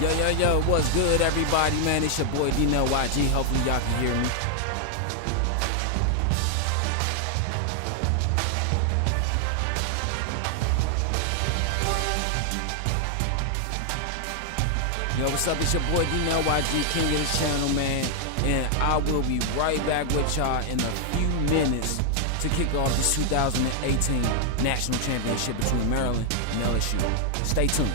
Yo, what's good, everybody, man? It's your boy, Darnell YG. Hopefully, y'all can hear me. Yo, what's up? It's your boy, Darnell YG, king of the channel, man. And I will be right back with y'all in a few minutes to kick off this 2018 National Championship between Maryland and LSU. Stay tuned.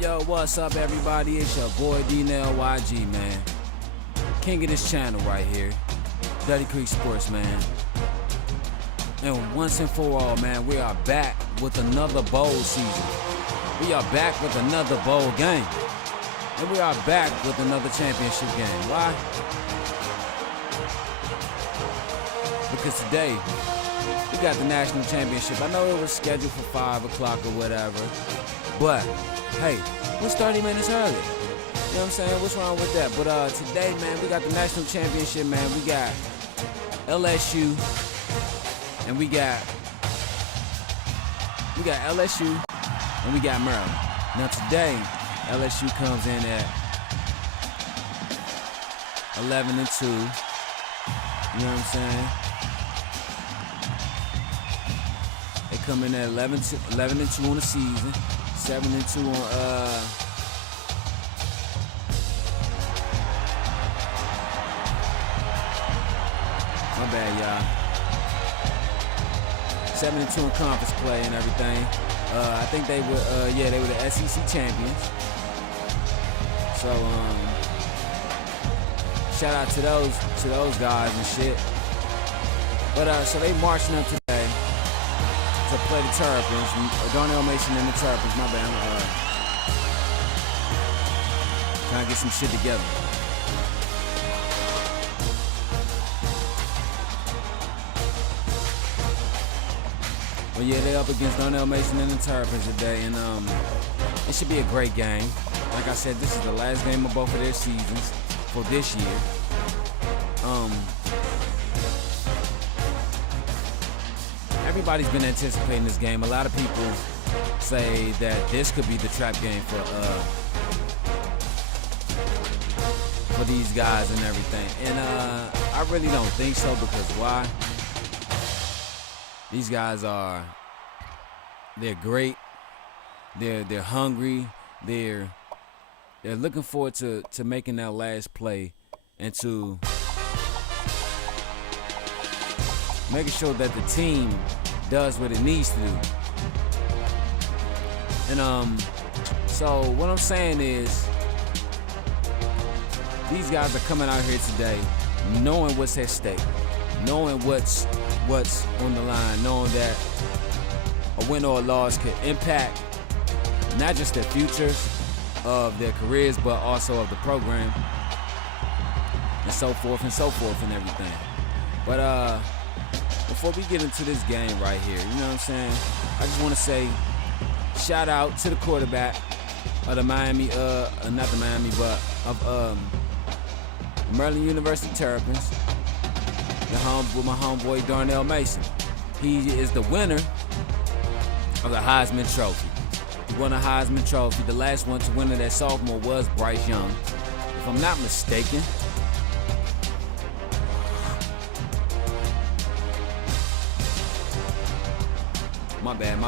Yo, what's up, everybody? It's your boy, Darnell YG, man. King of this channel right here. Dirty Creek Sports, man. And once and for all, man, we are back with another bowl season. We are back with another bowl game. And we are back with another championship game. Why? Because today, we got the national championship. I know it was scheduled for 5 o'clock or whatever, but hey, it's 30 minutes early. You know what I'm saying? What's wrong with that? But today, man, we got the national championship, man. We got LSU, and we got LSU, and we got Maryland. Now today, LSU comes in at 11-2. You know what I'm saying? They come in at 11-2 on the season. 7-2 on my bad, y'all. 7-2 in conference play and everything. I think they were they were the SEC champions. So shout out to those guys and shit. But so they marching up today to play the Terps. Darnell Mason and the Terps. My bad. Trying to get some shit together. But yeah, they're up against Darnell Mason and the Terps today, and it should be a great game. Like I said, this is the last game of both of their seasons for this year. Everybody's been anticipating this game. A lot of people say that this could be the trap game for these guys and everything. And I really don't think so, because why? These guys they're great. They're hungry. They're looking forward to making that last play and to making sure that the team does what it needs to do. And so what I'm saying is, these guys are coming out here today knowing what's at stake, knowing what's on the line, knowing that a win or a loss could impact not just their futures of their careers, but also of the program, and so forth and everything. But before we get into this game right here, you know what I'm saying, I just want to say shout out to the quarterback of the Miami, not the Miami, but of Maryland University Terrapins, with my homeboy Darnell Mason. He is the winner of the Heisman Trophy. He won a Heisman Trophy. The last one to win it, that sophomore, was Bryce Young, if I'm not mistaken. My bad.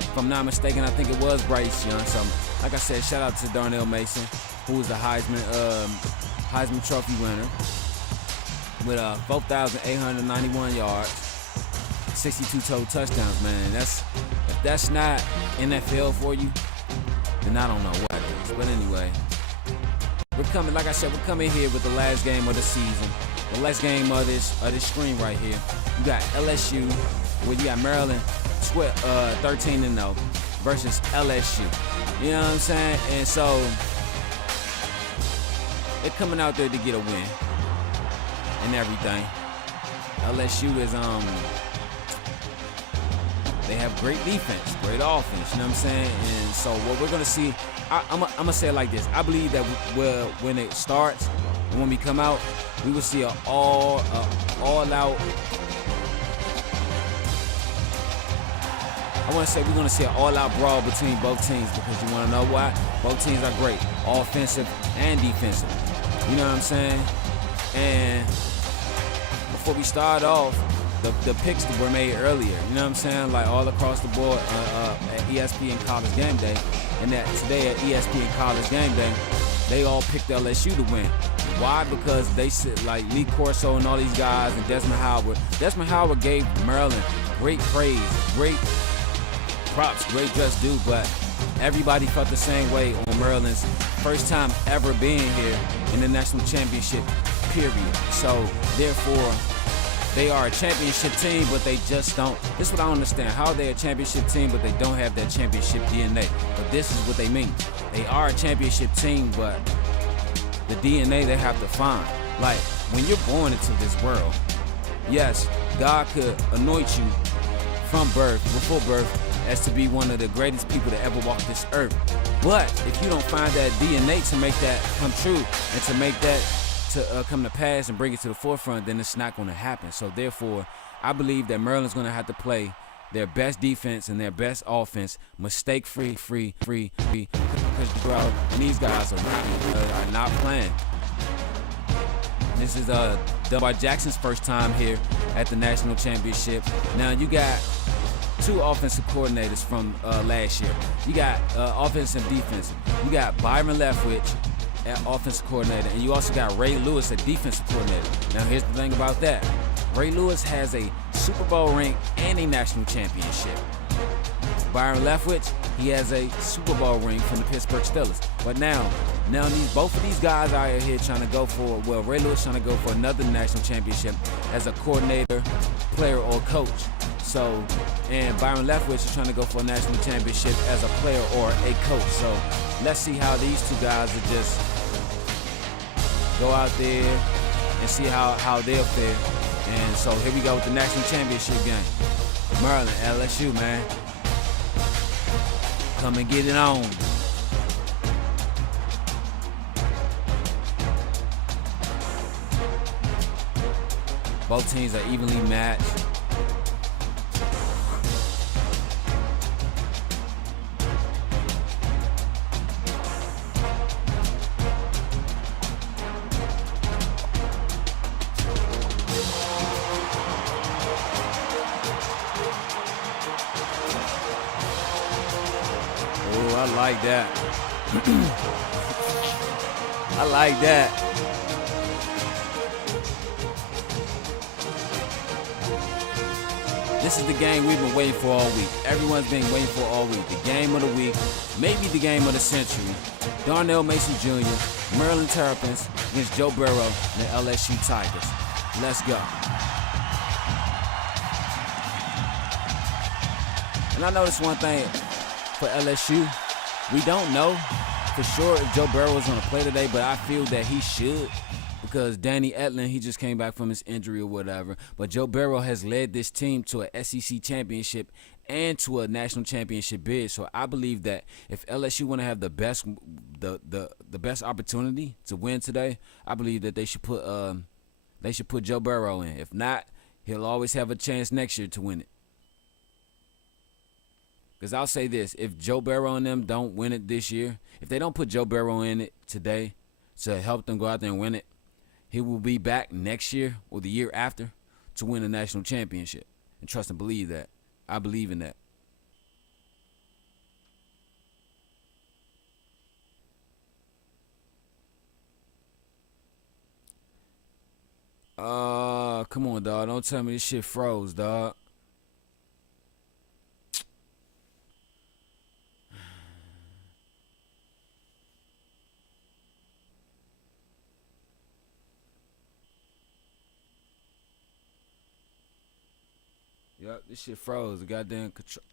If I'm not mistaken, I think it was Bryce Young. So, like I said, shout out to Darnell Mason, who was the Heisman Trophy winner with 4,891 yards, 62 total touchdowns, man. If that's not NFL for you, then I don't know what is. But anyway, we're coming here with the last game of the season, the last game of this screen right here. You got LSU, where you got Maryland 13-0 versus LSU. You know what I'm saying? And so they're coming out there to get a win and everything. LSU is they have great defense, great offense, you know what I'm saying? And so what we're gonna see, I'm gonna say it like this. I believe that when it starts and when we come out, we will see an all-out. I want to say we're going to see an all-out brawl between both teams, because you want to know why? Both teams are great, offensive and defensive. You know what I'm saying? And before we start off, the picks that were made earlier, you know what I'm saying? Like all across the board at ESPN College Game Day, and that today at ESPN College Game Day, they all picked LSU to win. Why? Because they sit like Lee Corso and all these guys, and Desmond Howard. Desmond Howard gave Maryland great praise, great props, great just due, but everybody felt the same way on Maryland's first time ever being here in the national championship, period. So therefore, they are a championship team, but they just don't. This is what I don't understand. How are they a championship team, but they don't have that championship DNA? But this is what they mean. They are a championship team, but the DNA they have to find. Like, when you're born into this world, yes, God could anoint you from birth, before birth, as to be one of the greatest people to ever walk this earth. But if you don't find that DNA to make that come true and to make that to come to pass and bring it to the forefront, then it's not going to happen. So therefore, I believe that Maryland's going to have to play their best defense and their best offense, mistake-free, because bro, these guys are not playing. This is Lamar Jackson's first time here at the national championship. Now you got two offensive coordinators from last year. You got offensive and defensive. You got Byron Leftwich at offensive coordinator, and you also got Ray Lewis at defensive coordinator. Now here's the thing about that. Ray Lewis has a Super Bowl ring and a national championship. Byron Leftwich, he has a Super Bowl ring from the Pittsburgh Steelers. But now both of these guys are out here trying to go for, well, Ray Lewis trying to go for another national championship as a coordinator, player, or coach. So, and Byron Leftwich is trying to go for a national championship as a player or a coach. So, let's see how these two guys will just go out there and see how they'll fare. And so here we go with the national championship game. Maryland, LSU, man. Come and get it on. Both teams are evenly matched. Oh, I like that. I like that. This is the game we've been waiting for all week. Everyone's been waiting for all week. The game of the week, maybe the game of the century. Darnell Mason Jr., Maryland Terps against Joe Burrow and the LSU Tigers. Let's go. And I noticed one thing for LSU. We don't know for sure if Joe Burrow is going to play today, but I feel that he should because Danny Etling, he just came back from his injury or whatever. But Joe Burrow has led this team to a SEC championship and to a national championship bid. So I believe that if LSU want to have the best opportunity to win today, I believe that they should put Joe Burrow in. If not, he'll always have a chance next year to win it. Because I'll say this, if Joe Burrow and them don't win it this year, if they don't put Joe Burrow in it today to help them go out there and win it, he will be back next year or the year after to win a national championship. And trust and believe that. I believe in that. Come on, dog. Don't tell me this shit froze, dog. Yep, this shit froze. The goddamn control.